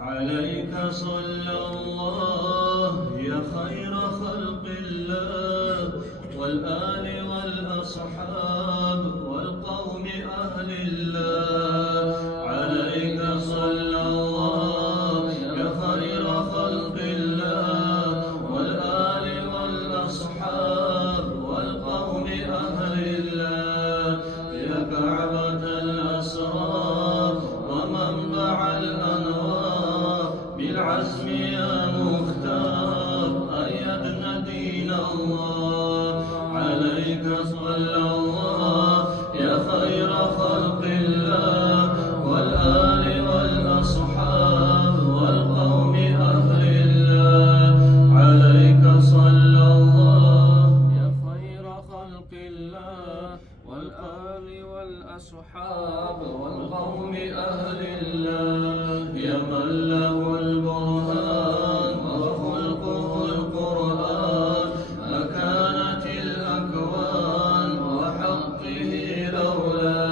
عليك صلى الله يا خير خلق الله والآل والأصحاب والقوم أهل الله. عليك صلى الله يا خير خلق الله والآل والأصحاب والقوم أهل الله. يا كعبة الأسرار ومنبع الأنوار بالعزم يا مختار أيدنا دين الله. عليك صلى الله يا خير خلق الله والآل والأصحاب والقوم أهل الله. عليك صلى الله يا خير خلق الله والآل والأصحاب والقوم أهل الله. يا من له البرهان وخلقه القرآن ما كانت الأكوان وحقه لولا.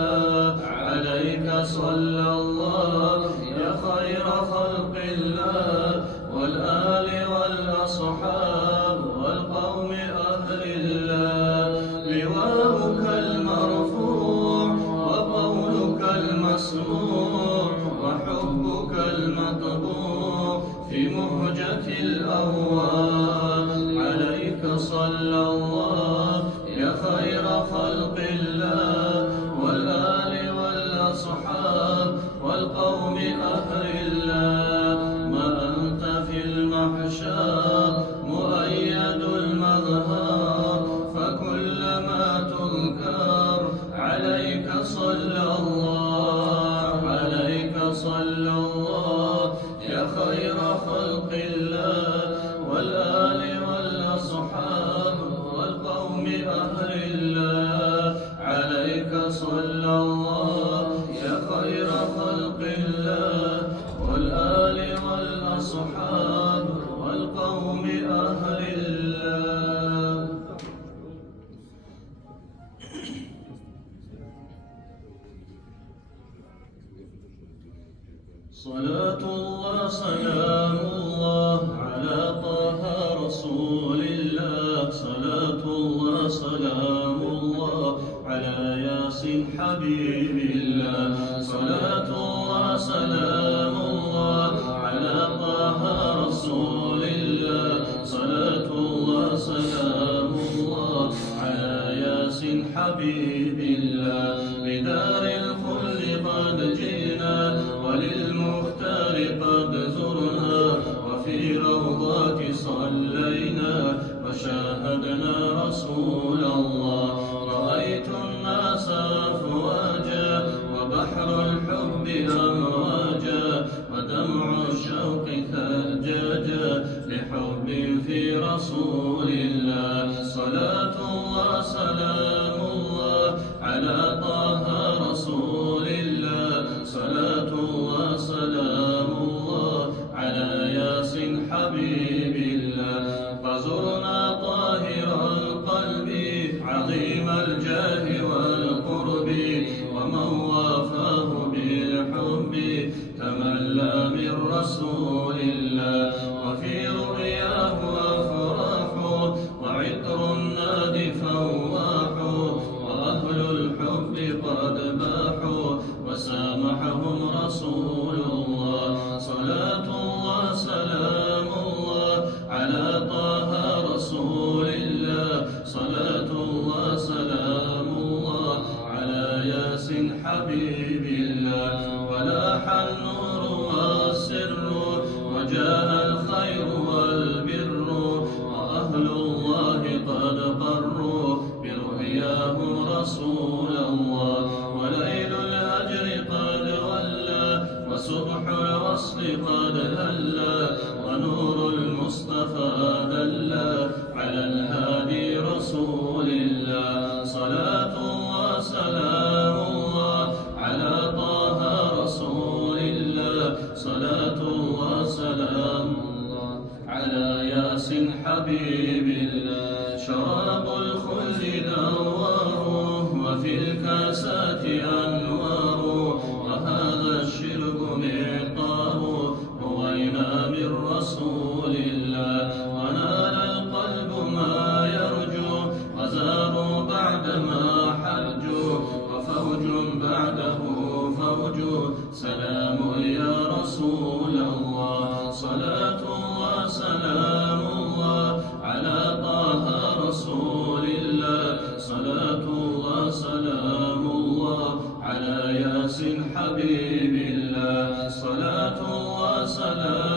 عليك صلى الله يا خير خلق الله والآل والأصحاب والقوم أهل الله. لواءك المرفوع وقولك المسموع وحبك المطبوع في مهجة الأهوال. عليك صلى الله يا خير خلق الله والآل والأصحاب والقوم أهل الله. ما أنت في المحشر مؤيد المظهر فكلما تذكر عليك صلى الله. عليك صلى الله يا خير خلق الله والآل والأصحاب والقوم أهل الله. عليك صلى الله يا خير خلق الله والآل والأصحاب والقوم أهل الله. صلاة الله سلام الله على طه رسول الله. صلاة الله سلام الله على ياسين حبيب الله. صلاة الله سلام الله على طه رسول الله. صلاة الله سلام الله على ياسين حبيب الله. بدار الخلد قد جئنا وللمختار قد زرنا وفي روضات صلينا وشاهدنا رسول الله. رأيت الناس أفواجا وبحر الحب أمواجا ودمع الشوق ثجاجا لحب في رسول الله. صلاة الله سلام الله على طه رسول الله. صلاة الله سلام الله على ياسين حبيب الله. فزرنا طاهر القلب عظيم الجاه والقرب ومن وافاه بالحب تملى من رسول الله. وفي رؤياه أفراح وعطر النادي فواح وأهل الحب قد باحوا وسامحهم رسول الله. صلاة الله سلام الله على طه رسول الله. صلاة الله سلام الله على ياسين حبيب الله. ولاح النور والسر وجاء الخير والبر وأهل الله قد قروا برؤياه رسول الله. وليل الهجر قد ولى وصبح الوصل قد هلى ونور المصطفى دلى على الهادي رسول الله. صلاة الله سلام الله على طه رسول الله. صلاة الله سلام الله على ياسين حبيب الله. شراب الخلد دواه وفي الكاسات أنوار وهذا الشرب معطاه هو سلام يا رسول الله. صلاة الله سلام الله على طه رسول الله. صلاة الله سلام الله على ياسين حبيب الله. صلاة الله سلام